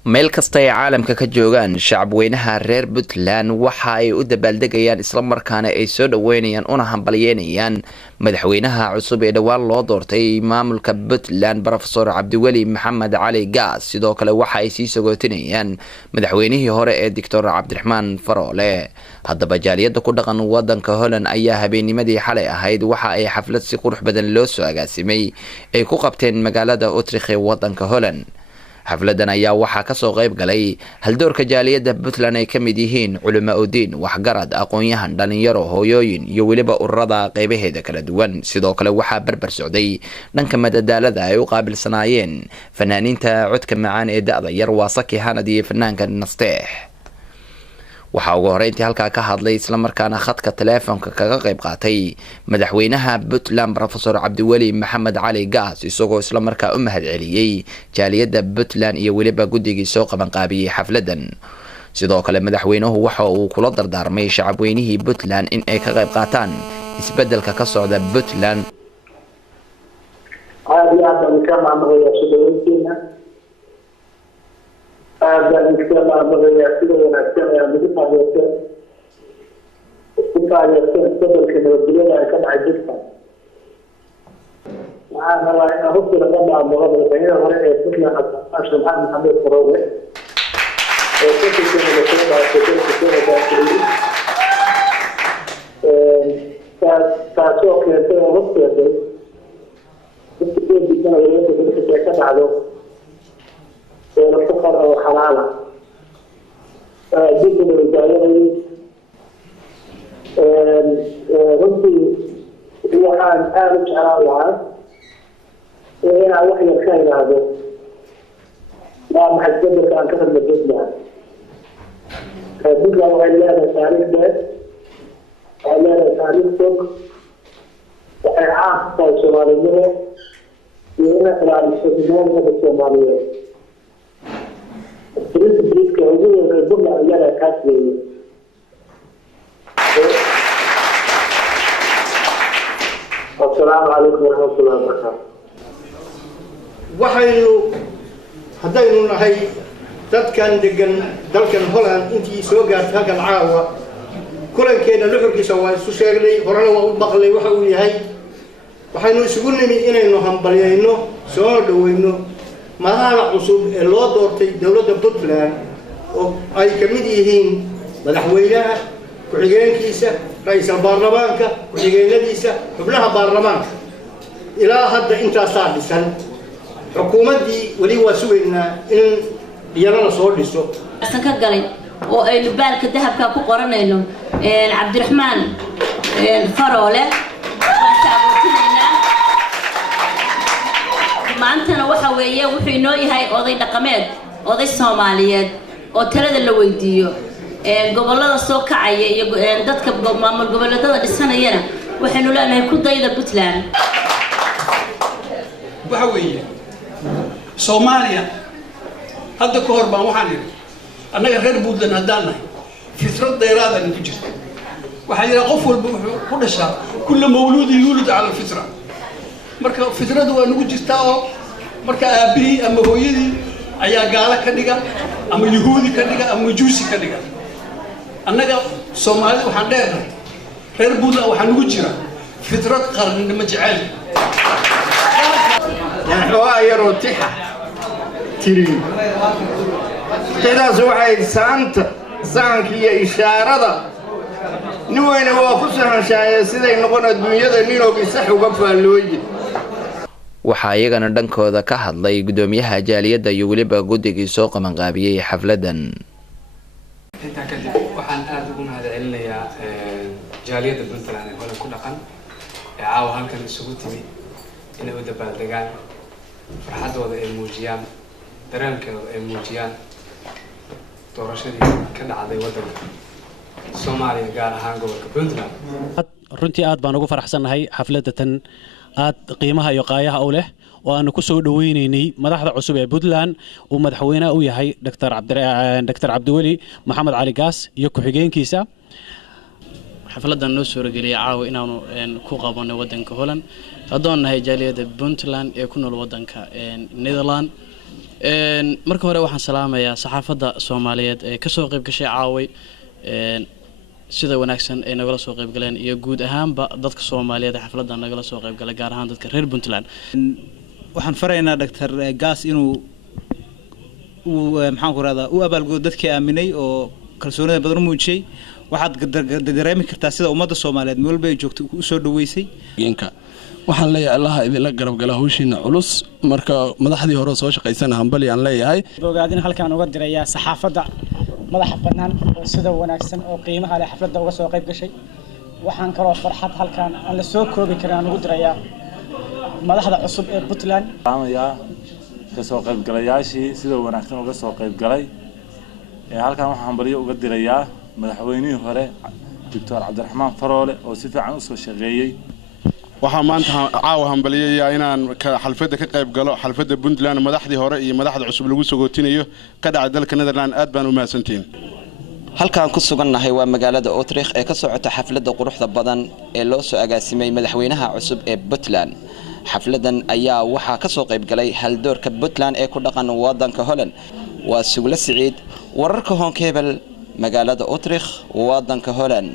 meel kasta ay caalamka ka joogaan shacabweynaha reer Puntland waxa ay u dabaaldegayaan isla markaana ay soo dhaweynayaan una hambalyeynayaan madaxweynaha cusub ee dhawaan loo doortay maamulka Puntland Professor Cabdiweli Maxamed Cali Gaas. sidoo kale waxa ay sii sagootinayaan madaxweynihii hore ee Dr. Cabdiraxmaan Faroole. haddaba jaaliyada ku dhaqan wadanka Holland ayaa habeennimadii xalay ahayd waxa ay xaflad si qurux badan loo soo agaasimay ay ku qabteen magaalada Utrecht ee wadanka Holland. xafladan ayaa waxaa kasoo qayb galay haldoorka jaaliyada Puntland ay kamid yihiin culimo diin, waxgarad, aqoon-yahan, dhalinyaro, hooyooyin iyo weliba ururada qaybaheeda kala duwan. sidoo kale waxaa barbar socday dhanka madadaalada ay u qaabilsanaayeen fanaaniinta codka macaan ee da'da yar Waasaki Hanad iyo fanaanka Nasteex. waxaa ugu horeyntii halkaa ka hadlay isla markaana khadka teleefonka kaga qayb qaatay madaxweynaha Puntland Professor Cabdiweli Maxamed Cali Gaas, isagoo isla markaa u mahadceliyay jaaliyada Puntland iyo weliba guddigii soo qaban qaabiyay xafladan. sidoo kale madaxweynuhu waxa uu kula dardaarmay shacabweynihii Puntland in ay ka qayb qaataan isbedelka ka socda Puntland. هذا الكلام بغي يصير ونحن نقطع قبل كده الدنيا كان عجبتها. أنا رأينا هو في الجامعة المغربية بيننا ورأي مثل أشرف محمد فراوي. كنت كنا نقول على تاسوق يصير وقت يصير. كنت كنا نقول كده على الفقر أو حلالة جدا من الجاهلين ربي هو حال آمن شعراء العام وهنا وحي الخير هذا لا محجبه كان كثر من الجزء بدلا وعليانا تاريخ ده عليانا تاريخ سوق وإعاق طول شمالية وهنا خلال الشمالية بالشمالية بريد كهوجية الجملة عليها كاتبية. السلام عليكم ورحمة الله وبركاته. waxaynu haddaynu nahay dadkan degan dalkan Holland intii soo gaartay halkan caawa kulankeena luxurkiisa waa isu sheegnay horena waa u maqlay waxa uu yahay waxaynu isugu nimid inaynu hambalyayno soo dhaweyno madaxda cusub ee loo doortay dawladda Puntland oo ay kamid yihiin madaxweynaha ku-xigeenkiisa, ra'iisul baarlamaanka, ku-xigeenadiisa, xubnaha baarlamaanka ilaa hadda intaas dhisan. xukuumadii wali waa sugeynaa in iyana soo dhiso asan ka galay oo ay lubaalka dahabka ku qoranayno Cabdiraxmaan Faroole maantana waxa weeye wuxuu inoo yahay oday dhaqameed, oday Soomaaliyeed oo talada la weydiiyo gobolada soo kacaya iyo dadka maamul goboleedada dhisanayana waxaynu leenahay ku dayda Puntland. waxa weeye Soomaaliya hadda ka hor baan waxaan yiri annaga reer Puntland haddaan nahay fikrad dheeraad ah ku jirta waxa jira qof walba wuxuu ku dhashaa kullu mawluud yulad ala fitra marka fitradu waa nagu jirtaa oo marka aabihii ama hooyadii ayaa gaala ka dhiga ama yahuudi ka dhiga ama majuusi ka dhiga. annaga Soomaalidu waxaan dheernahay reer Puntland waxaa nagu jira fitrad qarannimo jecel يعني هو يروتيها تري كذا زوحي سانكي إشارة نوين هو خصوصا شاي سيدي نقول الدنيا نينو بيصح وقفها اللوجي. waxaa iyagana dhankooda ka hadlay gudoomiyaha jaaliyada iyo weliba guddigii soo qaban qaabiyay xafladan. inta kadib waxaan aad ugu mahadcelinayaa jaaliyada Puntland ee Holland ku dhaqan ee caawa halkan isugu timi inay u dabaaldegaan farxadooda ay muujiyaan dareenkooda ay muujiyaan doorashadii ka dhacday wadanka Soomaaliya gaar ahaan gobolka Puntland. runtii aad baan ugu faraxsanahay xafladatan aad qiimaha iyo qaayaha u leh oo aanu ku soo dhaweynaynay madaxda cusub ee Puntland uu madaxweynaha u yahay Dr. Cabdiweli Maxamed Cali Gaas iyo ku-xigeenkiisa. xafladan noo soo rogay caawa inaanu ku qabanno wadanka Holland haddaan nahay jaaliyada Puntland ee ku nool wadanka Netherland marka hore waxaan salaamayaa saxaafadda Soomaaliyeed ee ka soo qayb gashay caaway sida wanaagsan ay nagala soo qayb galeen iyo guud ahaanba dadka Soomaaliyeed ee xafladda nagala soo qayb galay gaar ahaan dadka reer Puntland waxaan faraynaa Dr. Gaas inuu maxaan ku raada u abaalgoodo dadkii aaminay oo kalsoonida badan u muujiyay waxaad dareemi kartaa sida ummadda Soomaaliyeed meel bay joogto u soo dhaweysay waxaan leeyahay Allah idinla garab gala hawshiina culus marka madaxdii hore soo shaqeysana hambali aan leeyahay bogaadin halkaan uga dirayaa saxaafadda madaxa banaan oo sida wanaagsan oo qiimaha leh xafladda uga soo qayb gashay waxaan kaloo farxad halkaan aan la soo koobi karin aan ugu dirayaa madaxda cusub ee Puntland ka soo qayb galayaashii sida wanaagsan uga soo qayb galay halkaan waxaan hambaliyo uga dirayaa madaxweynihii hore Dr. Cabdiraxmaan Faroole oo si fiican u soo shaqeeyay waxaan maanta caawa hambaliyayaa inaan xalfadda ka qayb galo xalfadda Puntland madaxdii hore iyo madaxda cusub lagu soo gootinayo ka dhacay dalka Netherlands aad baan u mahadsantiin halkaan ku sugannahay waa magaalada Utrecht ee ka socota xafladda quruxda badan ee loo soo agaasimay madaxweynaha cusub ee Puntland xafladan ayaa waxaa ka soo qayb galay haldoorka Puntland ee ku dhaqan wadanka Holland waa Sugle Siciid wararka Honkebel magaalada Utrecht wadanka Holland